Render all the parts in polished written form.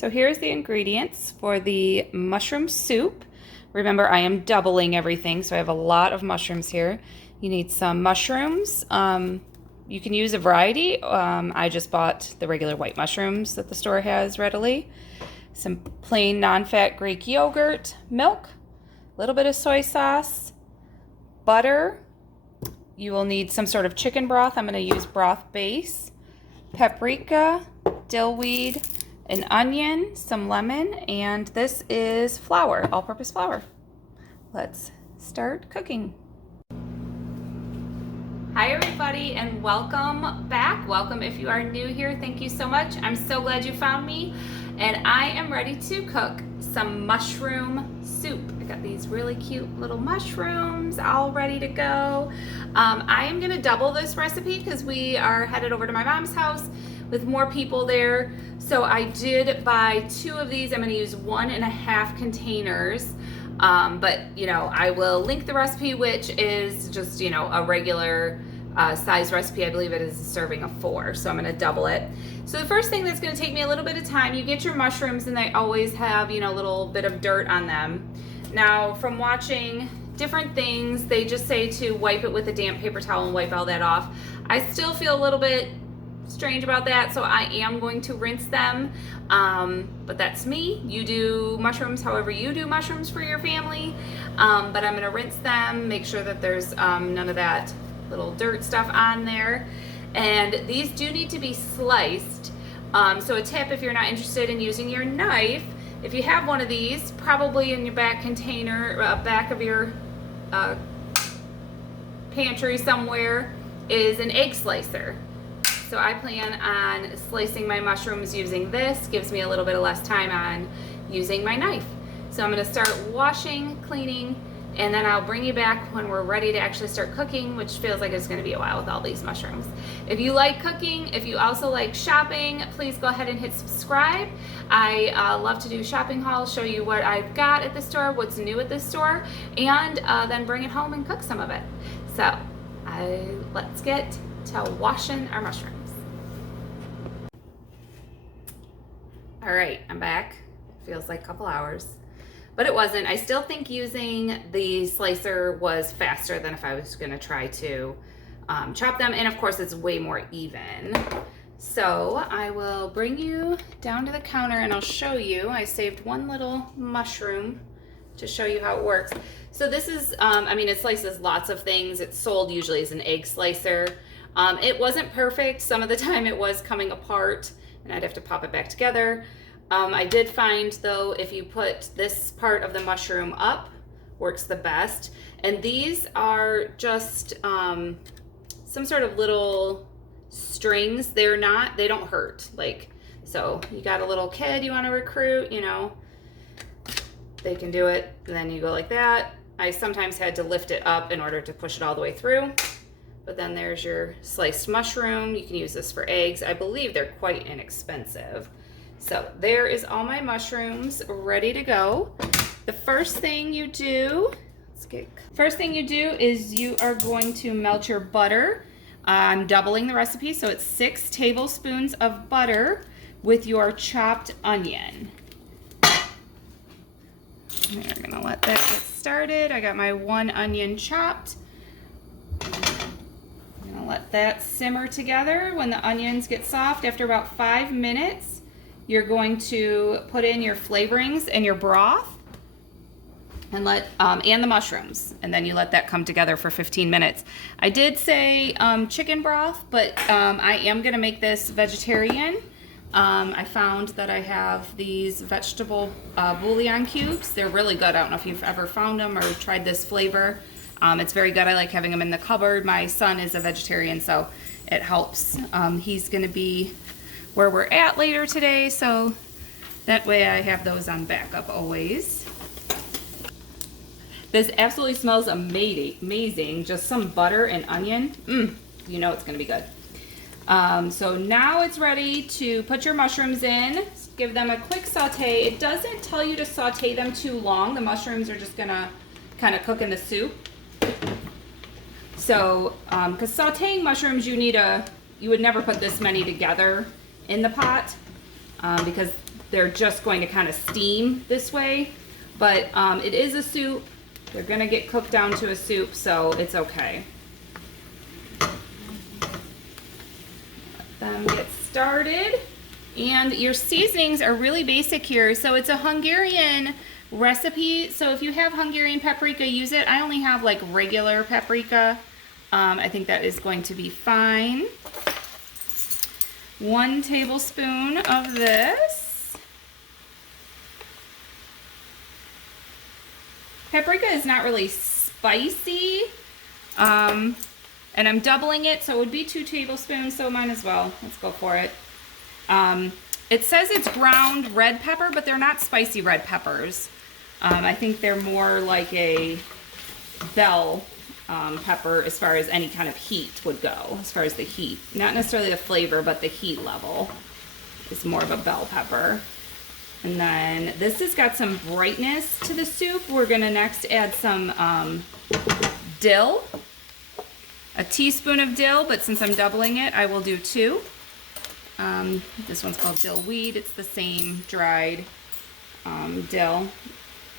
So here's the ingredients for the mushroom soup. Remember, I am doubling everything, so I have a lot of mushrooms here. You need some mushrooms. You can use a variety. I just bought the regular white mushrooms that the store has readily. Some plain non-fat Greek yogurt, milk, a little bit of soy sauce, butter. You will need some sort of chicken broth. I'm going to use broth base, paprika, dill weed, an onion, some lemon, and this is flour, all-purpose flour. Let's start cooking. Hi everybody and welcome back. Welcome if you are new here. Thank you so much. I'm so glad you found me, and I am ready to cook some mushroom soup. I got these really cute little mushrooms all ready to go. I am gonna double this recipe because we are headed over to my mom's house with more people there. So I did buy 2 of these. I'm gonna use 1.5 containers. But you know, I will link the recipe, which is just, you know, a regular size recipe. I believe it is a serving of 4, so I'm gonna double it. So the first thing that's gonna take me a little bit of time, you get your mushrooms and they always have, you know, a little bit of dirt on them. Now, from watching different things, they just say to wipe it with a damp paper towel and wipe all that off. I still feel a little bit strange about that, so I am going to rinse them, but that's me. You do mushrooms however you do mushrooms for your family, but I'm going to rinse them, make sure that there's none of that little dirt stuff on there. And these do need to be sliced, so a tip if you're not interested in using your knife, if you have one of these, probably in your back container, back of your pantry somewhere, is an egg slicer. So I plan on slicing my mushrooms using this. Gives me a little bit of less time on using my knife. So I'm gonna start washing, cleaning, and then I'll bring you back when we're ready to actually start cooking, which feels like it's gonna be a while with all these mushrooms. If you like cooking, if you also like shopping, please go ahead and hit subscribe. I love to do shopping hauls, show you what I've got at the store, what's new at the store, and then bring it home and cook some of it. So let's get to washing our mushrooms. All right, I'm back. Feels like a couple hours, but it wasn't. I still think using the slicer was faster than if I was gonna try to chop them, and of course it's way more even. So I will bring you down to the counter and I'll show you. I saved one little mushroom to show you how it works. So this is, I mean, it slices lots of things. It's sold usually as an egg slicer. It wasn't perfect. Some of the time it was coming apart and I'd have to pop it back together. I did find though, if you put this part of the mushroom up, works the best. And these are just some sort of little strings. They don't hurt. Like, so you got a little kid you want to recruit, you know, they can do it. And then you go like that. I sometimes had to lift it up in order to push it all the way through. But then there's your sliced mushroom. You can use this for eggs. I believe they're quite inexpensive. So there is all my mushrooms ready to go. The first thing you do is you are going to melt your butter. I'm doubling the recipe, so it's 6 tablespoons of butter with your chopped onion. I'm gonna let that get started. I got my 1 onion chopped. Let that simmer together. When the onions get soft, after about 5 minutes, you're going to put in your flavorings and your broth and and the mushrooms, and then you let that come together for 15 minutes. I did say chicken broth, but I am gonna make this vegetarian. I found that I have these vegetable bouillon cubes. They're really good. I don't know if you've ever found them or tried this flavor. It's very good. I like having them in the cupboard. My son is a vegetarian, so it helps. He's going to be where we're at later today, so that way I have those on backup always. This absolutely smells amazing. Just some butter and onion. You know it's going to be good. So now it's ready to put your mushrooms in. Give them a quick saute. It doesn't tell you to saute them too long. The mushrooms are just going to kind of cook in the soup. So, because sauteing mushrooms, you would never put this many together in the pot, because they're just going to kind of steam this way. But it is a soup. They're gonna get cooked down to a soup, so it's okay. Let them get started. And your seasonings are really basic here. So it's a Hungarian recipe. So if you have Hungarian paprika, use it. I only have like regular paprika. I think that is going to be fine. 1 tablespoon of this. Paprika is not really spicy. And I'm doubling it, so it would be 2 tablespoons, so might as well. Let's go for it. It says it's ground red pepper, but they're not spicy red peppers. I think they're more like a bell pepper as far as any kind of heat would go, as far as the heat. Not necessarily the flavor, but the heat level is more of a bell pepper. And then this has got some brightness to the soup. We're gonna next add some dill. A teaspoon of dill, but since I'm doubling it, I will do 2. This one's called dill weed. It's the same dried dill.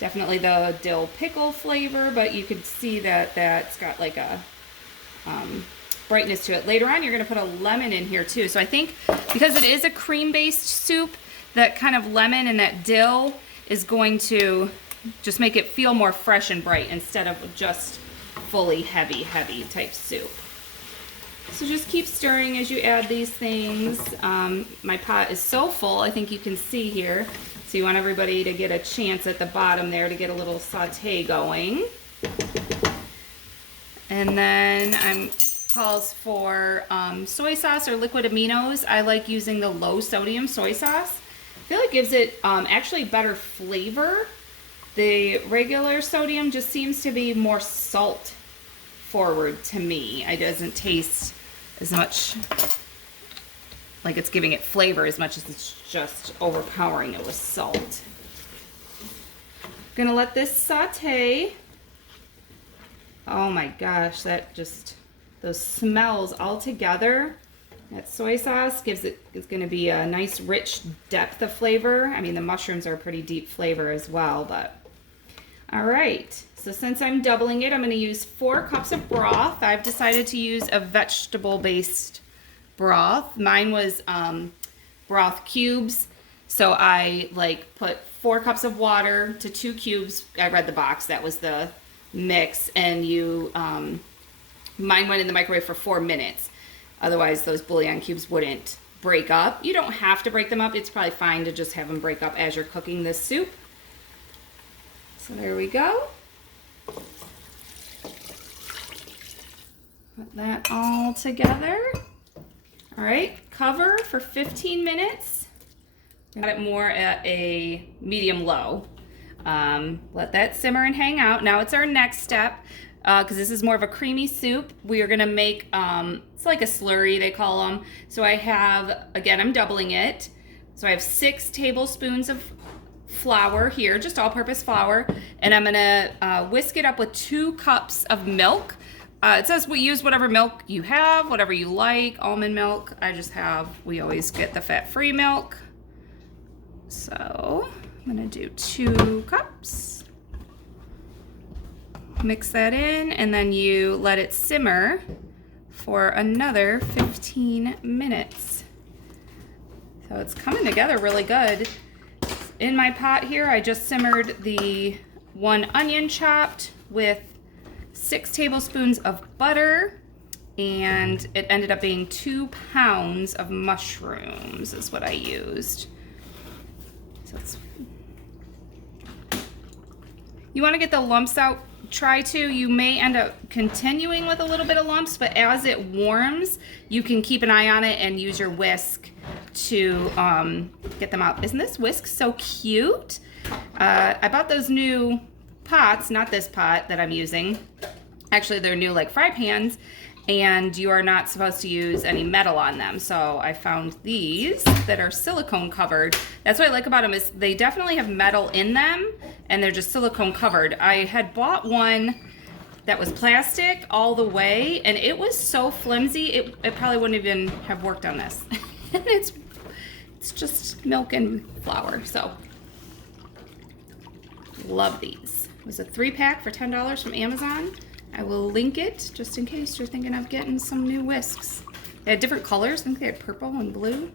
Definitely the dill pickle flavor, but you could see that that's got like a brightness to it. Later on, you're gonna put a lemon in here too. So I think because it is a cream-based soup, that kind of lemon and that dill is going to just make it feel more fresh and bright instead of just fully heavy type soup. So just keep stirring as you add these things. My pot is so full, I think you can see here. So you want everybody to get a chance at the bottom there to get a little saute going. And then calls for soy sauce or liquid aminos. I like using the low sodium soy sauce. I feel like it gives it actually better flavor. The regular sodium just seems to be more salt forward to me. It doesn't taste as much like it's giving it flavor as much as it's just overpowering it with salt. Gonna let this saute. Oh my gosh, that just, those smells all together. That soy sauce is gonna be a nice rich depth of flavor. I mean, the mushrooms are a pretty deep flavor as well, but all right. So since I'm doubling it, I'm going to use 4 cups of broth. I've decided to use a vegetable-based broth. Mine was broth cubes. So I put 4 cups of water to 2 cubes. I read the box. That was the mix. And mine went in the microwave for 4 minutes. Otherwise, those bouillon cubes wouldn't break up. You don't have to break them up. It's probably fine to just have them break up as you're cooking this soup. So there we go. Put that all together. All right, cover for 15 minutes. Got it more at a medium low. Let that simmer and hang out. Now it's our next step, because this is more of a creamy soup. We are gonna make, it's like a slurry, they call them. So I have, again, I'm doubling it. So I have 6 tablespoons of flour here, just all-purpose flour, and I'm gonna whisk it up with 2 cups of milk. It says we use whatever milk you have, whatever you like, almond milk. We always get the fat-free milk. So I'm gonna do 2 cups. Mix that in, and then you let it simmer for another 15 minutes. So it's coming together really good. In my pot here, I just simmered the 1 onion chopped with 6 tablespoons of butter, and it ended up being 2 pounds of mushrooms is what I used. So you want to get the lumps out. Try to. You may end up continuing with a little bit of lumps, but as it warms, you can keep an eye on it and use your whisk to get them out. Isn't this whisk so cute? I bought those new pots, not this pot that I'm using. Actually, they're new like fry pans, and you are not supposed to use any metal on them. So I found these that are silicone covered. That's what I like about them, is they definitely have metal in them, and they're just silicone covered. I had bought one that was plastic all the way, and it was so flimsy, it probably wouldn't even have worked on this. And it's It's just milk and flour, so love these. It was a 3-pack for $10 from Amazon. I will link it just in case you're thinking of getting some new whisks. They had different colors. I think they had purple and blue.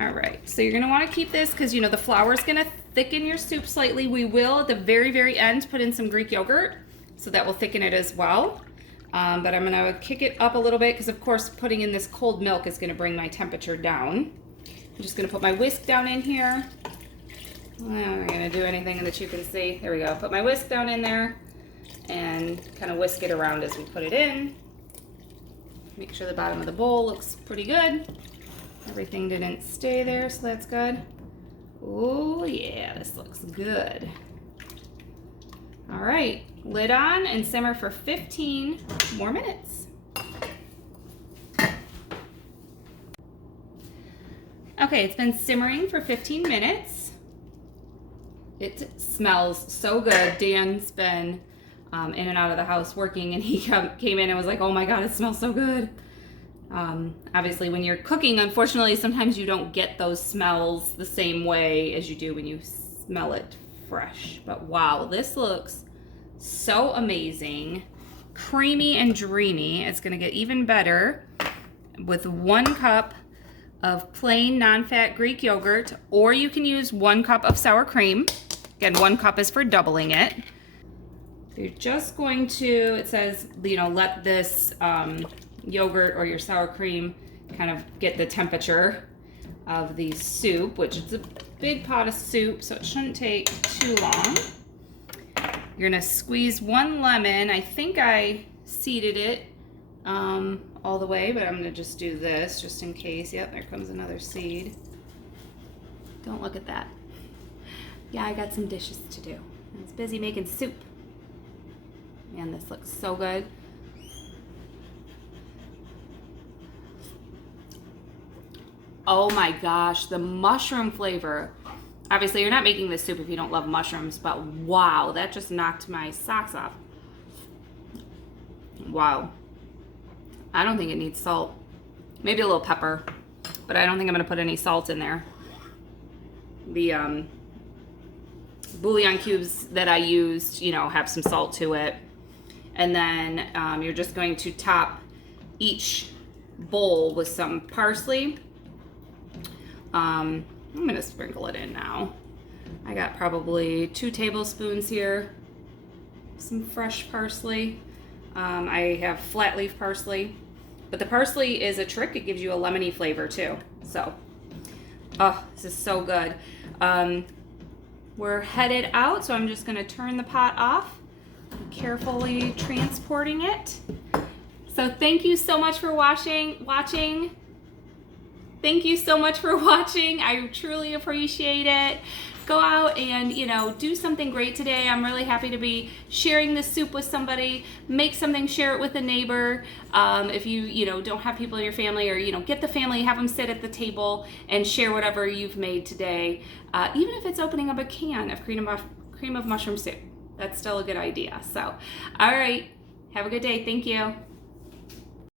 All right, so you're gonna wanna keep this because you know the flour is gonna thicken your soup slightly. We will at the very, very end put in some Greek yogurt, so that will thicken it as well. But I'm gonna kick it up a little bit because of course putting in this cold milk is gonna bring my temperature down. I'm just gonna put my whisk down in here. I'm not gonna do anything that you can see. There we go, put my whisk down in there and kind of whisk it around as we put it in. Make sure the bottom of the bowl looks pretty good. Everything didn't stay there, so that's good. Oh yeah, this looks good. All right, lid on and simmer for 15 more minutes. Okay, it's been simmering for 15 minutes. It smells so good. Dan's been in and out of the house working, and he came in and was like, oh my God, it smells so good. Obviously when you're cooking, unfortunately, sometimes you don't get those smells the same way as you do when you smell it fresh. But wow, this looks so amazing. Creamy and dreamy. It's gonna get even better with 1 cup of plain non-fat Greek yogurt, or you can use 1 cup of sour cream. Again, 1 cup is for doubling it. You're just going to, it says, you know, let this yogurt or your sour cream kind of get the temperature of the soup, which is a big pot of soup, so it shouldn't take too long. You're gonna squeeze 1 lemon. I think I seeded it all the way, but I'm gonna just do this just in case. Yep, there comes another seed. Don't look at that. Yeah, I got some dishes to do. I was busy making soup. Man, this looks so good. Oh my gosh, the mushroom flavor. Obviously, you're not making this soup if you don't love mushrooms, but wow, that just knocked my socks off. Wow. I don't think it needs salt. Maybe a little pepper, but I don't think I'm gonna put any salt in there. The bouillon cubes that I used, you know, have some salt to it. And then you're just going to top each bowl with some parsley. I'm gonna sprinkle it in now. I got probably 2 tablespoons here. Some fresh parsley. I have flat leaf parsley, but the parsley is a trick. It gives you a lemony flavor too. So, oh, this is so good. We're headed out, so I'm just gonna turn the pot off, carefully transporting it. So thank you so much for watching. Thank you so much for watching. I truly appreciate it. Go out and, you know, do something great today. I'm really happy to be sharing this soup with somebody. Make something, share it with a neighbor. If you know, don't have people in your family, or, you know, get the family, have them sit at the table and share whatever you've made today. Even if it's opening up a can of cream of mushroom soup, that's still a good idea. So, all right, have a good day. Thank you.